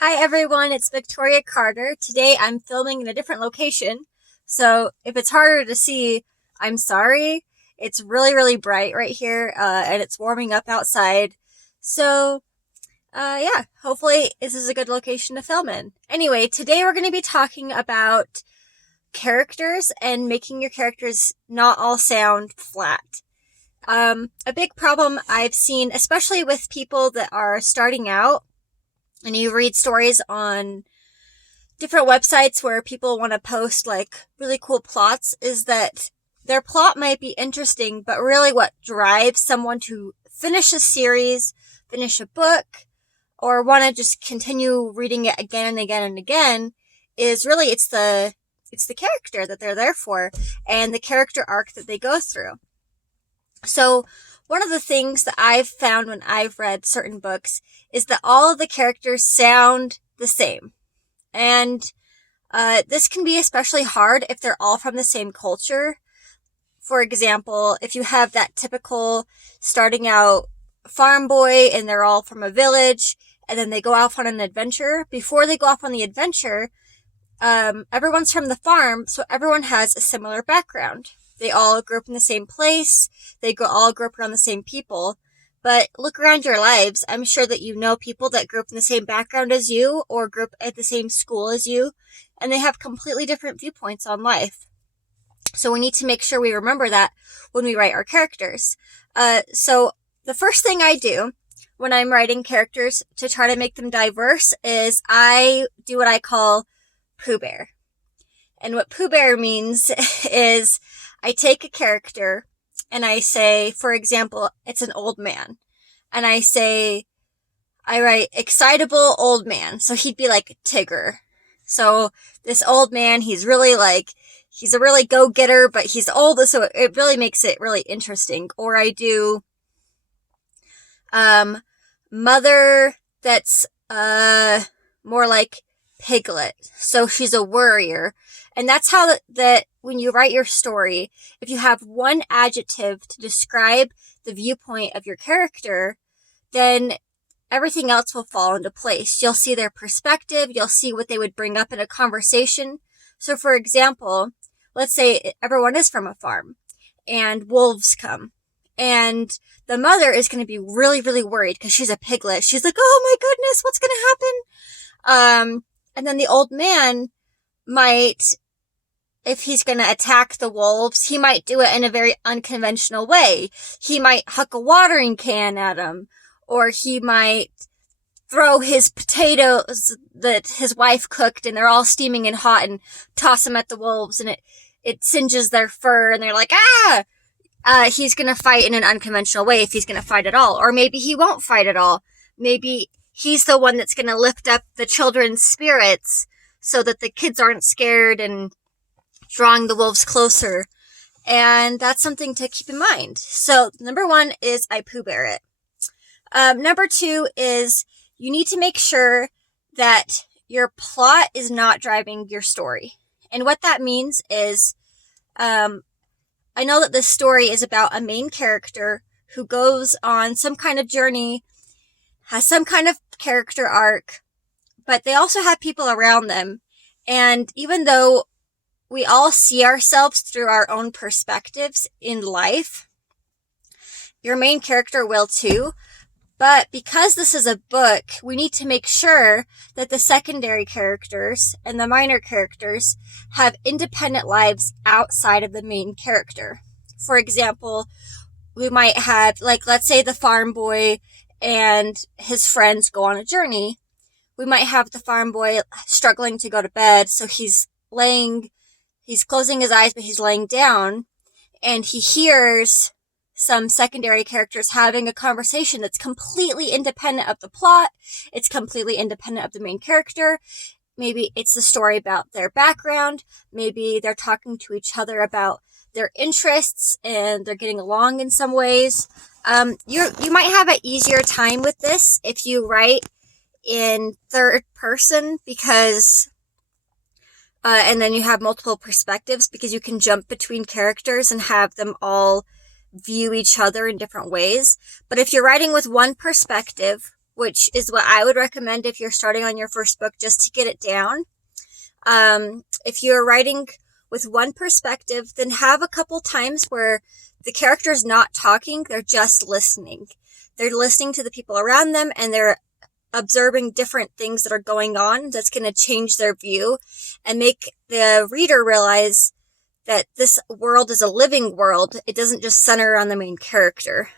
Hi everyone, it's Victoria Carter. Today I'm filming in a different location, so if it's harder to see, I'm sorry. It's really bright right here, and it's warming up outside. So, yeah, hopefully this is a good location to film in. Anyway, today we're going to be talking about characters and making your characters not all sound flat. A big problem I've seen, especially with people that are starting out, and you read stories on different websites where people want to post like really cool plots, is that their plot might be interesting, but really what drives someone to finish a series, finish a book, or want to just continue reading it again and again and again is really it's the character that they're there for and the character arc that they go through. So one of the things that I've found when I've read certain books is that all of the characters sound the same. And this can be especially hard if they're all from the same culture. For example, if you have that typical starting out farm boy and they're all from a village and then they go off on an adventure. Before they go off on the adventure, everyone's from the farm, so everyone has a similar background. They all grew up in the same place. They all grew up around the same people. But look around your lives. I'm sure that you know people that grew up in the same background as you or grew up at the same school as you, and they have completely different viewpoints on life. So we need to make sure we remember that when we write our characters. So the first thing I do when I'm writing characters to try to make them diverse is I do what I call Pooh Bear. And what Pooh Bear means is I take a character and I say, for example, it's an old man. And I write excitable old man. So he'd be like Tigger. So this old man, he's a really go-getter, but he's old. So it really makes it really interesting. Or I do, mother that's, more like Piglet. So she's a worrier. And that's how that when you write your story, if you have one adjective to describe the viewpoint of your character, then everything else will fall into place. You'll see their perspective. You'll see what they would bring up in a conversation. So for example, let's say everyone is from a farm and wolves come. And the mother is going to be really worried because she's a piglet. She's like, oh my goodness, what's going to happen? And then the old man might, if he's going to attack the wolves, he might do it in a very unconventional way. He might huck a watering can at them, or he might throw his potatoes that his wife cooked and they're all steaming and hot and toss them at the wolves, and it singes their fur and they're like, ah! He's going to fight in an unconventional way if he's going to fight at all. Or maybe he won't fight at all. Maybe he's the one that's going to lift up the children's spirits so that the kids aren't scared and drawing the wolves closer. And that's something to keep in mind. So number one is I Pooh Bear it. Number two is you need to make sure that your plot is not driving your story. And what that means is, I know that this story is about a main character who goes on some kind of journey, has some kind of character arc, but they also have people around them. And even though we all see ourselves through our own perspectives in life, your main character will too. But because this is a book, we need to make sure that the secondary characters and the minor characters have independent lives outside of the main character. For example, we might have, like, let's say the farm boy and his friends go on a journey. We might have the farm boy struggling to go to bed, so he's closing his eyes, but he's laying down, and he hears some secondary characters having a conversation that's completely independent of the plot. It's completely independent of the main character. Maybe it's a story about their background. Maybe they're talking to each other about their interests and they're getting along in some ways. You might have an easier time with this if you write in third person because, and then you have multiple perspectives because you can jump between characters and have them all view each other in different ways. But if you're writing with one perspective, which is what I would recommend if you're starting on your first book, just to get it down. If you're writing with one perspective, then have a couple times where the character's not talking, they're just listening. They're listening to the people around them, and they're observing different things that are going on that's going to change their view and make the reader realize that this world is a living world. It doesn't just center on the main character.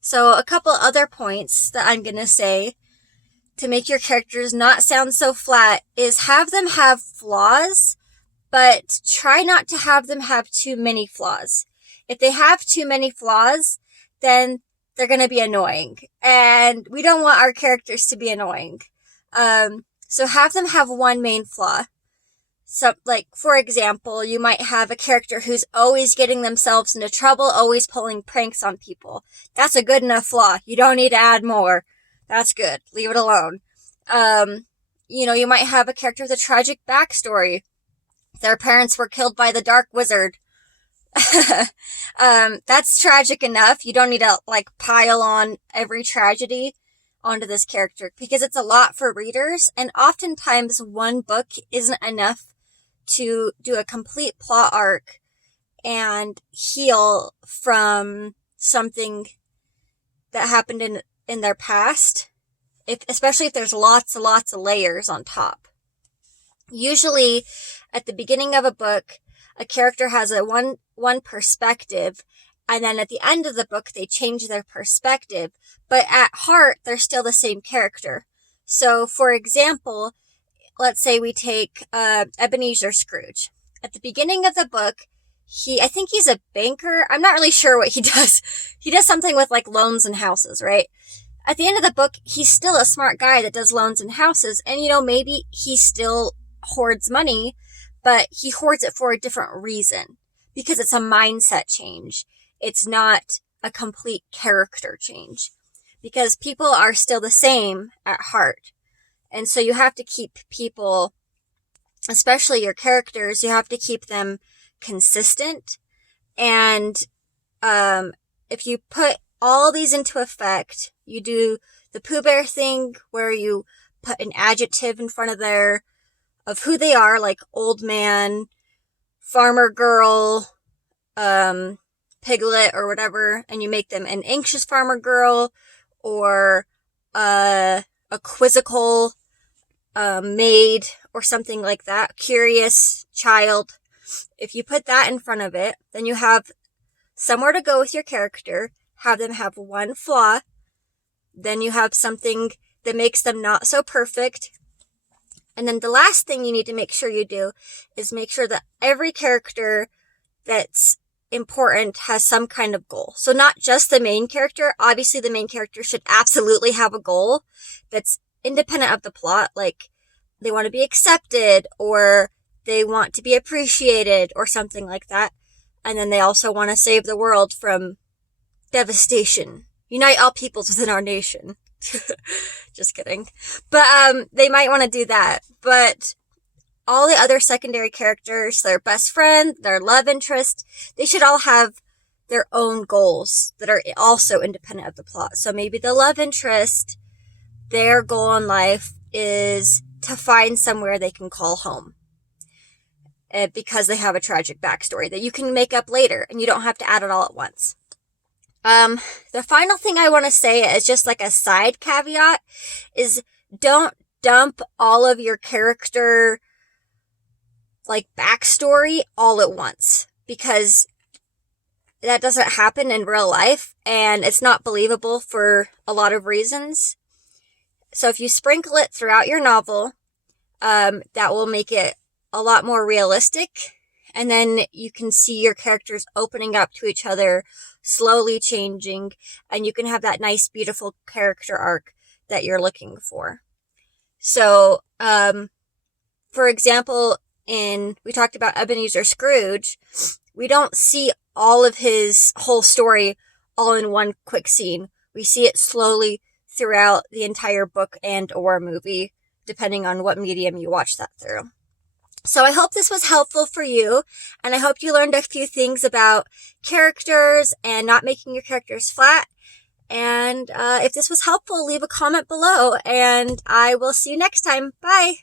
So a couple other points that I'm going to say to make your characters not sound so flat is have them have flaws, but try not to have them have too many flaws. If they have too many flaws, then they're going to be annoying, and we don't want our characters to be annoying. So have them have one main flaw. So, like, for example, you might have a character who's always getting themselves into trouble, always pulling pranks on people. That's a good enough flaw. You don't need to add more. That's good. Leave it alone. You might have a character with a tragic backstory. Their parents were killed by the Dark Wizard. That's tragic enough. You don't need to, pile on every tragedy onto this character, because it's a lot for readers, and oftentimes one book isn't enough to do a complete plot arc and heal from something that happened in their past, especially if there's lots and lots of layers on top. Usually, at the beginning of a book, a character has a one perspective, and then at the end of the book, they change their perspective, but at heart, they're still the same character. So, for example, let's say we take Ebenezer Scrooge. At the beginning of the book, I think he's a banker. I'm not really sure what he does. He does something with loans and houses, right? At the end of the book, he's still a smart guy that does loans and houses, and maybe he still hoards money, but he hoards it for a different reason, because it's a mindset change. It's not a complete character change, because people are still the same at heart. And so you have to keep people, especially your characters, you have to keep them consistent. And if you put all these into effect, you do the Pooh Bear thing where you put an adjective in front of who they are, like old man, farmer girl, Piglet or whatever, and you make them an anxious farmer girl or a quizzical maid or something like that, curious child. If you put that in front of it, then you have somewhere to go with your character, have them have one flaw, then you have something that makes them not so perfect. And then the last thing you need to make sure you do is make sure that every character that's important has some kind of goal. So not just the main character. Obviously, the main character should absolutely have a goal that's independent of the plot. Like, they want to be accepted, or they want to be appreciated, or something like that. And then they also want to save the world from devastation. Unite all peoples within our nation. Just kidding. But they might want to do that. But all the other secondary characters, their best friend, their love interest, they should all have their own goals that are also independent of the plot. So maybe the love interest, their goal in life is to find somewhere they can call home. Because they have a tragic backstory that you can make up later, and you don't have to add it all at once. The final thing I want to say is just like a side caveat is don't dump all of your character backstory all at once, because that doesn't happen in real life and it's not believable for a lot of reasons. So if you sprinkle it throughout your novel, that will make it a lot more realistic, and then you can see your characters opening up to each other, slowly changing, and you can have that nice, beautiful character arc that you're looking for. So, for example, we talked about Ebenezer Scrooge, we don't see all of his whole story all in one quick scene. We see it slowly throughout the entire book and or movie, depending on what medium you watch that through. So I hope this was helpful for you, and I hope you learned a few things about characters and not making your characters flat. And if this was helpful, leave a comment below, and I will see you next time. Bye.